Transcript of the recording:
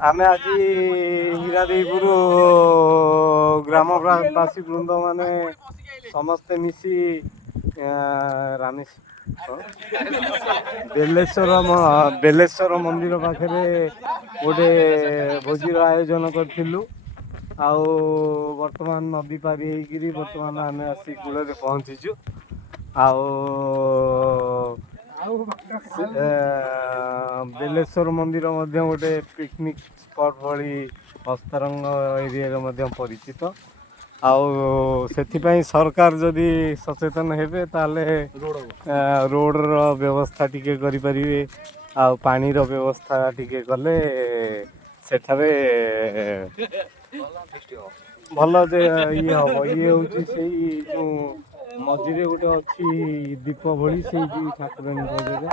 ଆମେ ଆଜି ହୀରାଦେଇପୁର ଗ୍ରାମବାସୀ ବୃନ୍ଦ ମାନେ ସମସ୍ତେ ମିଶି ବେଲେଶ୍ୱର ମନ୍ଦିର ପାଖରେ ଗୋଟେ ଭୋଜିର ଆୟୋଜନ କରିଥିଲୁ। ଆଉ ବର୍ତ୍ତମାନ ନଦୀ ପାରି ହେଇକିରି ବର୍ତ୍ତମାନ ଆମେ ଆସି କୂଳରେ ପହଞ୍ଚିଛୁ। ଆଉ ବେଲେଶ୍ୱର ମନ୍ଦିର ମଧ୍ୟ ଗୋଟେ ପିକନିକ ସ୍ପଟ ଭଳି ଅସ୍ତରଙ୍ଗ ଏରିଆରେ ମଧ୍ୟ ପରିଚିତ। ଆଉ ସେଥିପାଇଁ ସରକାର ଯଦି ସଚେତନ ହେବେ ତାହେଲେ ରୋଡ଼ର ବ୍ୟବସ୍ଥା ଟିକେ କରିପାରିବେ। ଆଉ ପାଣିର ବ୍ୟବସ୍ଥା ଟିକେ କଲେ ସେଠାରେ ଭଲ ଯେ ଇଏ ହବ। ଇଏ ହେଉଛି ସେଇ ଯେଉଁ ମଝିରେ ଗୋଟେ ଅଛି ଦୀପ ଭଳି ସେଇ ଠାକୁରାଣୀଙ୍କ ଜାଗା।